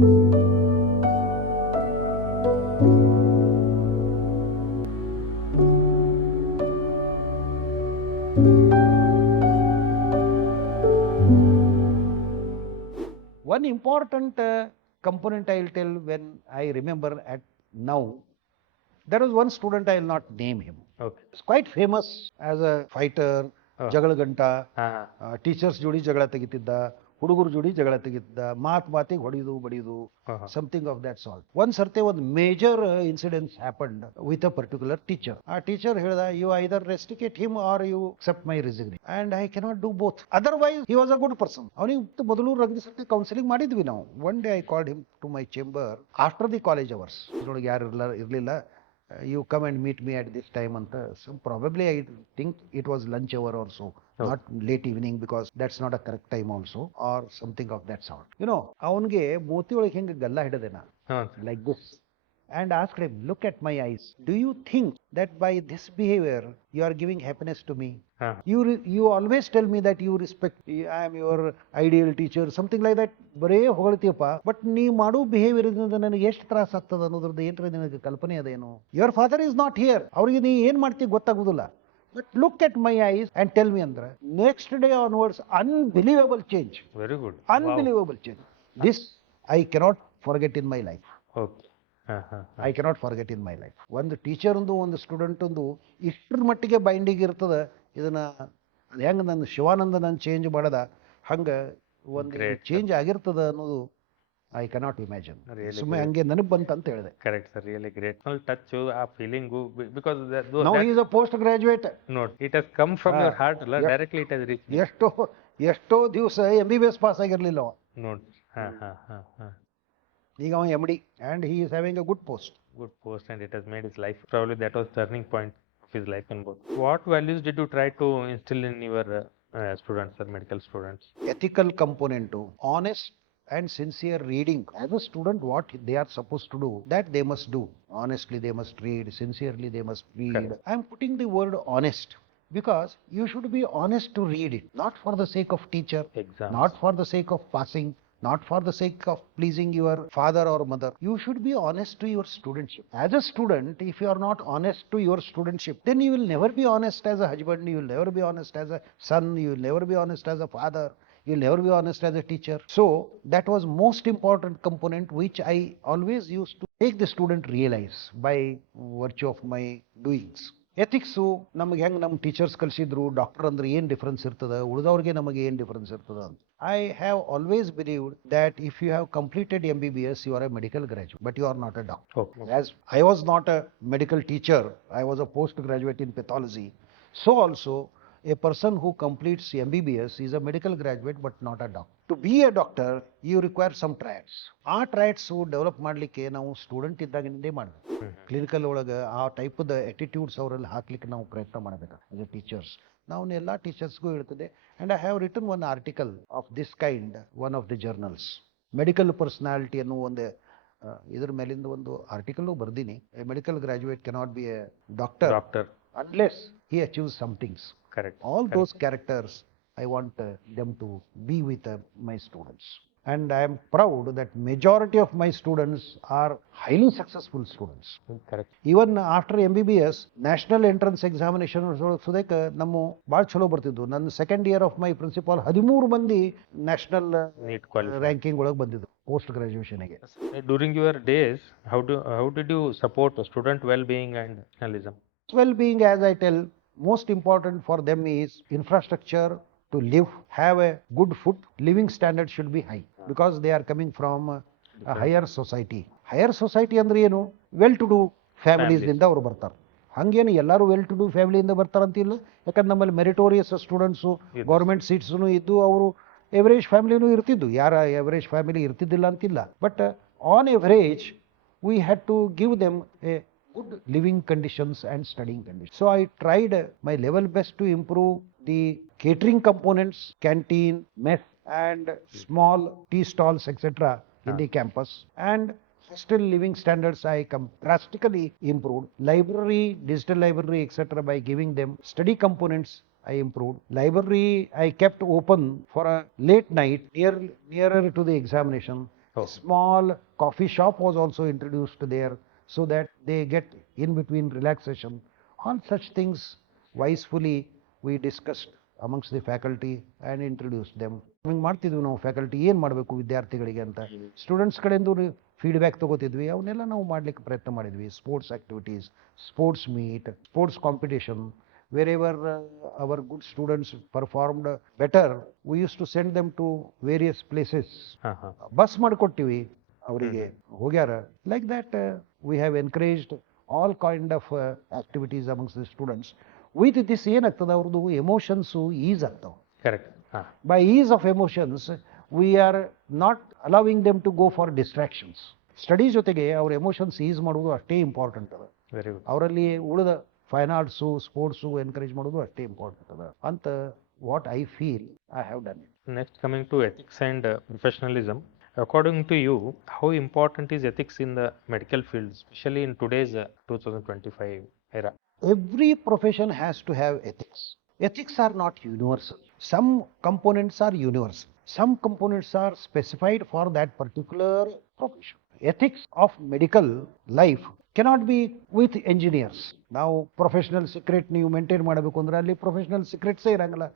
One important component I will tell when I remember at now, there was one student, I will not name him. Okay. He's quite famous as a fighter, ಜಗಳಗಂಟ, teachers ಜೋಡಿ ಜಗಳ ತೆಗಿತಿದ್ದ, ಹುಡುಗರ ಜೋಡಿ ಜಗಳ ತೆಗಿತಿದ್ದ, ಮಾತಿಗೆ ಹೊಡಿದು ಬಡಿದು, something of that sort. One ಸರ್ತೆ ಒಂದು major incidence happened with a particular teacher. ಆ ಟೀಚರ್ ಹೇಳ್ದ, you either resticate him or you accept my resignation. And I cannot do both. Otherwise, he was a good person. ಅವನಿಗೆ ಮೊದಲು ರಗಡಿ ಸರ್ತಿ counselling ಮಾಡಿದ್ವಿ ನಾವು. One day I called him to my chamber after the college hours. ಇದ್ರೊಳಗೆ ಯಾರು ಇರಲಿಲ್ಲ. You come and meet me at this time anta. So probably I think it was lunch hour or so, not late evening, because that's not a correct time also, or something of that sort. You know, ಅವನಿಗೆ ಮೂತಿ ಒಳಗೆ ಹಿಂಗೆ ಗಲ್ಲ ಹಿಡದೇನ, like this, and asked him, look at my eyes. Do you think that by this behavior you are giving happiness to me? You always tell me that you respect, I am your ideal teacher, something like that. ಬರೇ ಹೊಗಳ್ತೀಯಪ್ಪ, but ನೀ ಮಾಡೋ behaviour ಇಂದ ನನಗೆ ಎಷ್ಟು ತ್ರಾಸ ಆಗ್ತದ ಅನ್ನೋದ್ರದ್ದು ಏನ್ರ ನಿನಗೆ ಕಲ್ಪನೆ ಅದೇನು? Your father is not here. ಅವ್ರಿಗೆ ನೀ ಏನ್ ಮಾಡ್ತೀವಿ ಗೊತ್ತಾಗುದಿಲ್ಲ. But look at my eyes and tell me andre. Next day onwards, unbelievable change. Very good. Unbelievable change. This I cannot forget in my life. Okay. I cannot forget in my life. ಒಂದು teacher ಒಂದು student ಇಷ್ಟರ ಮಟ್ಟಿಗೆ binding ಇರ್ತದ. ಇದನ್ನ ಅದು ಹೆಂಗೆ ನನ್ನ ಶಿವಾನಂದ ನಾನು ಚೇಂಜ್ ಮಾಡದ ಹಂಗೆ ಒಂದು ಚೇಂಜ್ ಆಗಿರ್ತದ ಅನ್ನೋದು ಐ ಕೆನಾಟ್ ಇಮ್ಯಾಜಿನ್. ಸುಮ್ಮನೆ ಹಂಗೆ ನನಗೆ ಬಂತ ಅಂತ ಹೇಳಿದೆ. Correct sir, really great. Touch ಆ feeling, because now he is a post graduate. Not, it has come from your heart, ಅಲ್ಲ, ಡೈರೆಕ್ಟ್ಲಿ ಇಟ್ ಹಸ್ ರೀಚ್. ಎಷ್ಟೋ ದಿವಸ MBBS ಪಾಸ್ ಆಗಿರಲಿಲ್ಲ ಅವ. ನೋಟ್, ಈಗ ಅವ MD and he is having a good post, and it has made his life. Probably that was turning point of his life in both. What values did you try to instill in your students, or medical students? Ethical component, honest and sincere reading. As a student, what they are supposed to do, that they must do. Honestly they must read, sincerely they must read. Correct. I am putting the word honest because you should be honest to read it, not for the sake of teacher, exams, not for the sake of passing, not for the sake of pleasing your father or mother. You should be honest to your studentship. As a student, if you are not honest to your studentship, then you will never be honest as a husband, you will never be honest as a son, you will never be honest as a father, you will never be honest as a teacher. So that was most important component which I always used to make the student realize by virtue of my doings. Ethics ನಮಗೆ ಹೆಂಗೆ ನಮ್ಮ teachers ಕಲಿಸಿದ್ರು, doctor ಅಂದ್ರೆ ಏನು difference ಇರ್ತದೆ, ಉಳಿದವ್ರಿಗೆ ನಮಗೆ ಏನು difference ಇರ್ತದೆ ಅಂತ. I have always believed that if you have completed MBBS, you are a medical graduate, but you are not a doctor. Okay. As I was not a medical teacher, I was a postgraduate in pathology. So also, a person who completes MBBS is a medical graduate but not a doctor. To be a doctor, you require some traits. ಆ traits develop ಮಾಡಲಿಕ್ಕೆ ನಾವು student ಇದ್ದಾಗಿನಿಂದೇ ಮಾಡಬೇಕು. Clinical ಒಳಗೆ ಆ ಟೈಪದ attitudes ಅವರಲ್ಲಿ ಹಾಕ್ಲಿಕ್ಕೆ ನಾವು ಪ್ರಯತ್ನ ಮಾಡಬೇಕು ಆಸ್ ಎ ಟೀಚರ್ಸ್. ನಾವು ಎಲ್ಲ ಟೀಚರ್ಸ್ಗೂ ಹೇಳ್ತದೆ. And I have written one article of this kind, one of the journals. Medical personality ಅನ್ನೋ ಒಂದು ಇದ್ರ ಮೇಲಿಂದ ಒಂದು ಆರ್ಟಿಕಲ್ ಬರ್ದೀನಿ. A medical graduate cannot be a doctor unless he achieves some things. Correct. All those characters I want them to be with my students. And I am proud that majority of my students are highly successful students. Correct. Even after MBBS, national entrance examination ಸುದೇಕ ನಮ್ಮ ಭಾಳ ಚಲೋ ಬರ್ತಿದ್ವು. ನನ್ನ second year of my principal 13 ಮಂದಿ national ranking ಒಳಗೆ ಬಂದಿದ್ದು post ಗ್ರಾಜುಯೇಷನ್ಗೆ. During your days, how did you support student well-being and nationalism? Well-being, as I tell, most important for them is infrastructure to live, have a good food, living standard should be high because they are coming from a higher society. Higher society ಅಂದ್ರೆ ಏನು? Well to do families ಇಂದ ಅವರು ಬರ್ತಾರೆ. ಹಂಗೇನು ಎಲ್ಲರೂ well to do ಫ್ಯಾಮಿಲಿಯಿಂದ ಬರ್ತಾರಂತಿಲ್ಲ. ಯಾಕಂದ್ರೆ ನಮ್ಮಲ್ಲಿ meritorious students, government ಸೀಟ್ಸ್ನು ಇದ್ದು, ಅವರು ಎವರೇಜ್ ಫ್ಯಾಮಿಲಿನೂ ಇರ್ತಿದ್ದು. ಯಾರ ಎವರೇಜ್ ಫ್ಯಾಮಿಲಿ ಇರ್ತಿದ್ದಿಲ್ಲ ಅಂತಿಲ್ಲ. But on average we had to give them a good living conditions and studying conditions. So I tried my level best to improve the catering components, canteen, mess and small tea stalls, etc. in the campus. And hostel living standards I drastically improved. Library, digital library, etc. by giving them study components I improved. Library I kept open for a late night nearer to the examination. A small coffee shop was also introduced there so that they get in between relaxation. All such things wisely we discussed amongst the faculty and introduced them. ಹಿಂಗೆ ಮಾಡ್ತಿದ್ವಿ ನಾವು faculty ಏನು ಮಾಡಬೇಕು ವಿದ್ಯಾರ್ಥಿಗಳಿಗೆ ಅಂತ students ಕಡೆಯಿಂದ feedback ತಗೋತಿದ್ವಿ, ಅವನ್ನೆಲ್ಲ ನಾವು ಮಾಡಲಿಕ್ಕೆ ಪ್ರಯತ್ನ ಮಾಡಿದ್ವಿ. Sports activities, sports meet, sports competition, wherever our good students performed better, we used to send them to various places. Bus ಮಾಡಿಕೊಟ್ಟಿವಿ ಅವರಿಗೆ, ಹೋಗ್ಯಾರ. Like that we have encouraged all kind of activities amongst the students. With this ಏನಾಗ್ತದೆ, ಅವ್ರದ್ದು emotions is ಆಗ್ತಾವೆ. Correct. By ease of emotions we are not allowing them to go for distractions. Studies ಜೊತೆಗೆ ಅವ್ರ emotions is ಮಾಡೋದು ಅಷ್ಟೇ important ಅದ. Very good. ಅವರಲ್ಲಿ ಉಳಿದ ಫೈನ್ ಆರ್ಟ್ಸು, ಸ್ಪೋರ್ಟ್ಸು ಎನ್ಕರೇಜ್ ಮಾಡೋದು ಅಷ್ಟೇ ಇಂಪಾರ್ಟೆಂಟ್ ಅದ ಅಂತ what I feel I have done. Next, coming to ethics and professionalism. According to you, how important is ethics in the medical field, especially in today's 2025 era? Every profession has to have ethics. Ethics are not universal. Some components are universal. Some components are specified for that particular profession. Ethics of medical life cannot be with engineers. ನಾವು professional secret ನೀವು maintain ಮಾಡಬೇಕು ಅಂದ್ರೆ ಅಲ್ಲಿ professional ಸೀಕ್ರೆಟ್ಸೇ ಇರಂಗಿಲ್ಲ.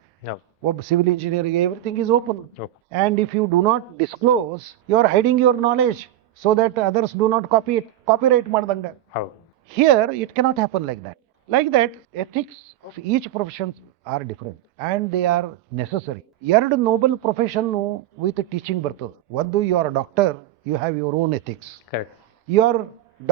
ಒಬ್ಬ civil ಇಂಜಿನಿಯರ್ಗೆ everything is open, and if you do not disclose you are hiding your knowledge so that others do not copy it, copyright ಮಾಡ್ದಂಗೆ. Here it cannot happen like that. Like that, ethics of each profession are different and they are necessary. ಎರಡು noble profession with teaching ಬರ್ತದೆ. ಒಂದು you are a doctor, you have your own ethics. Correct. You are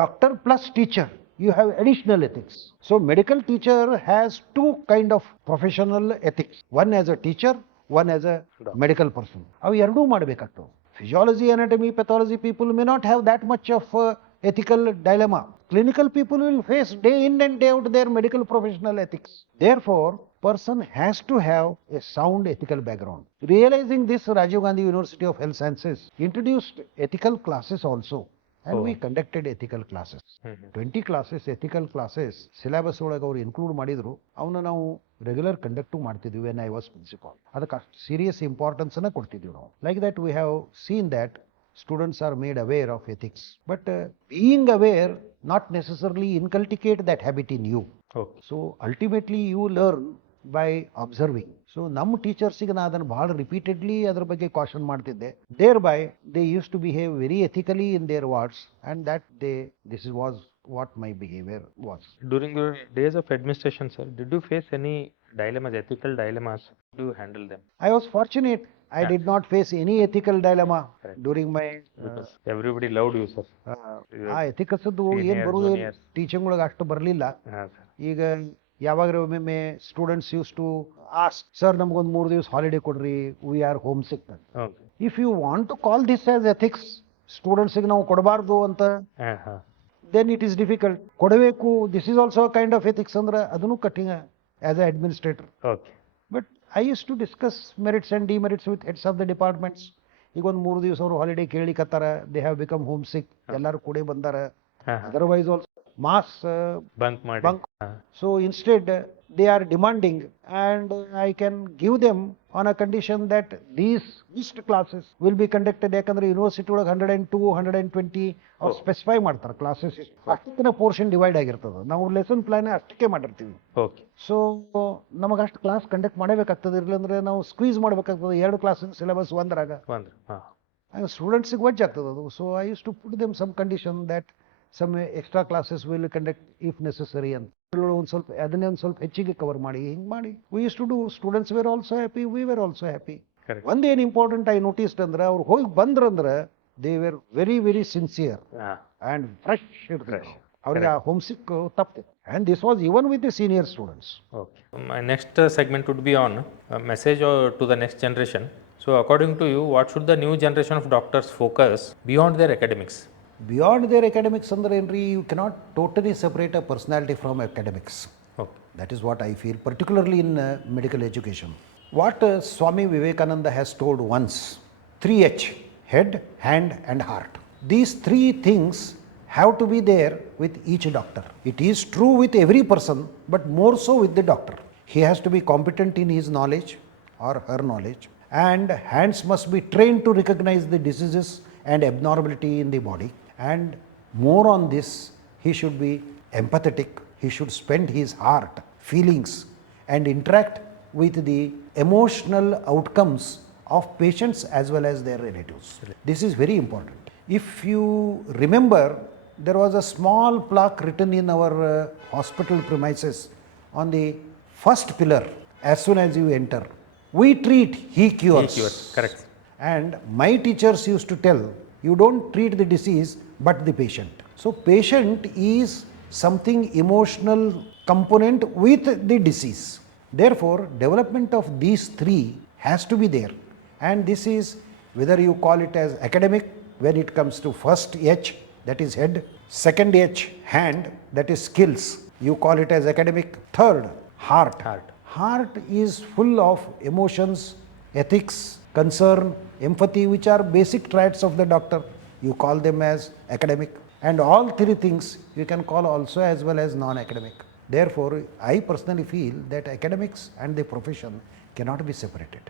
doctor plus teacher, you have additional ethics. So medical teacher has two kind of professional ethics. One as a teacher, one as a medical person. ಅವು ಎರಡೂ ಮಾಡಬೇಕಾಗ್ತವೆ. Physiology, anatomy, pathology people may not have that much of ethical dilemma. Clinical people will face day in and day out their medical professional ethics. Therefore, person has to have a sound ethical background. Realizing this, Rajiv Gandhi University of Health Sciences introduced ethical classes also. And we conducted ethical classes. 20 classes, ethical classes, syllabus ಒಳಗೆ ಅವರು include ಮಾಡಿದ್ರು. ಅವನ್ನ ನಾವು regular conduct ಮಾಡ್ತಿದ್ವಿ when I was principal. ಅದಕ್ಕೆ serious importance ಅನ್ನ ಕೊಡ್ತಿದ್ವಿ ನಾವು. Like that we have seen that students are made aware of ethics, but being aware not necessarily inculcate that habit in you. So ultimately you learn by observing. So ನಮ್ಮ ಟೀಚರ್ಸಿಗೆ ನಾನು ಅದನ್ನು ಭಾಳ repeatedly ಅದ್ರ ಬಗ್ಗೆ caution ಮಾಡ್ತಿದ್ದೆ. Thereby they used to behave very ethically in their wards and that this was what my behaviour was. During your days of administration, sir, did you face any dilemmas, ethical dilemmas? How do you handle them? I was fortunate. I did not face any ethical dilemma during my because everybody loved you, sir. Ethics ಏನು ಬರೋದು teaching ಒಳಗೆ ಅಷ್ಟು ಬರಲಿಲ್ಲ. ಈಗ ಯಾವಾಗ ಒಮ್ಮೆ students used to ask, sir ನಮಗೊಂದು 3 ದಿವಸ ಹಾಲಿಡೇ ಕೊಡ್ರಿ, we are homesick. If you want to call this as ethics, ಸ್ಟೂಡೆಂಟ್ಸ್ಗೆ ನಾವು ಕೊಡಬಾರ್ದು ಅಂತ, then it is difficult. ಕೊಡಬೇಕು, this is also kind of ethics ಅಂದ್ರೆ ಅದನ್ನು ಕಠಿಣ as a administrator. But I used to discuss merits and demerits with heads of the departments. ಈಗ ಒಂದು 3 ದಿವಸ ಅವರು ಹಾಲಿಡೇ ಕೇಳಿಕತ್ತಾರ, they have become homesick, ಎಲ್ಲರೂ ಕೂಡ ಬಂದಾರ. Otherwise also mass bunk. So instead they are demanding, and I can give them on a condition that these missed classes will be conducted. ಯಾಕಂದ್ರೆ university ಒಳಗೆ 102, 120 ಅವ್ರು specify ಮಾಡ್ತಾರೆ classes. ಅಷ್ಟಕ್ಕಿಂತ portion divide ಆಗಿರ್ತದೆ. ನಾವು lesson plan ಅಷ್ಟಕ್ಕೆ ಮಾಡಿರ್ತೀವಿ. So ನಮಗೆ ಅಷ್ಟು ಕ್ಲಾಸ್ ಕಂಡಕ್ಟ್ ಮಾಡಬೇಕಾಗ್ತದೆ. ಇರ್ಲಂದ್ರೆ ನಾವು ಸ್ಕ್ವೀಸ್ ಮಾಡಬೇಕಾಗ್ತದೆ 2 ಕ್ಲಾಸ್ ಸಿಲೆಬಸ್ ಒಂದರಾಗ. ಸ್ಟೂಡೆಂಟ್ಸಿಗೆ ವಜ್ಜ ಆಗ್ತದೆ ಅದು. So I used to put them some condition that some extra classes will conduct if necessary ಅಂತ ಒಂದು ಸ್ವಲ್ಪ ಅದನ್ನೇ ಒಂದು ಸ್ವಲ್ಪ ಹೆಚ್ಚಿಗೆ ಕವರ್ ಮಾಡಿ ಹಿಂಗೆ ಮಾಡಿ we used to do. Students were also happy, we were also happy. ಒಂದೇನು ಇಂಪಾರ್ಟೆಂಟ್ ಐ ನೋಟಿಸ್ಡ್ ಅಂದ್ರೆ ಅವ್ರು ಹೋಗಿ ಬಂದ್ರಂದ್ರೆ they were very very sincere and fresh ಇರ್ತಾರೆ. ಅವ್ರಿಗೆ ಆ ಹೋಮ್ ಸಿಕ್ ತಪ್ಪಿದೆ. And this was even with the senior students. Okay. My next segment would be on a message to the next generation. So according to you, what should the new generation of doctors focus beyond their academics? Beyond their academics ಅಂದ್ರೆ ಏನ್ರಿ, you cannot totally separate a personality from academics. That is what I feel, particularly in medical education. What Swami Vivekananda has told once, 3H, head, hand and heart. These 3 things have to be there with each doctor. It is true with every person, but more so with the doctor. He has to be competent in his knowledge or her knowledge, and hands must be trained to recognize the diseases and abnormality in the body. And more on this, he should be empathetic, he should spend his heart, feelings, and interact with the emotional outcomes of patients as well as their relatives. This is very important. If you remember, there was a small plaque written in our hospital premises on the first pillar as soon as you enter. We treat, he cures. He cures, correct. And my teachers used to tell, you don't treat the disease but the patient. So patient is something emotional component with the disease. Therefore, development of these three has to be there. And this is whether you call it as academic, when it comes to first H, that is head, second H, hand, that is skills, you call it as academic, third, heart. Heart is full of emotions, ethics, concern, empathy, which are basic traits of the doctor. You call them as academic. And all three things you can call also as well as non-academic. Therefore, I personally feel that academics and the profession cannot be separated.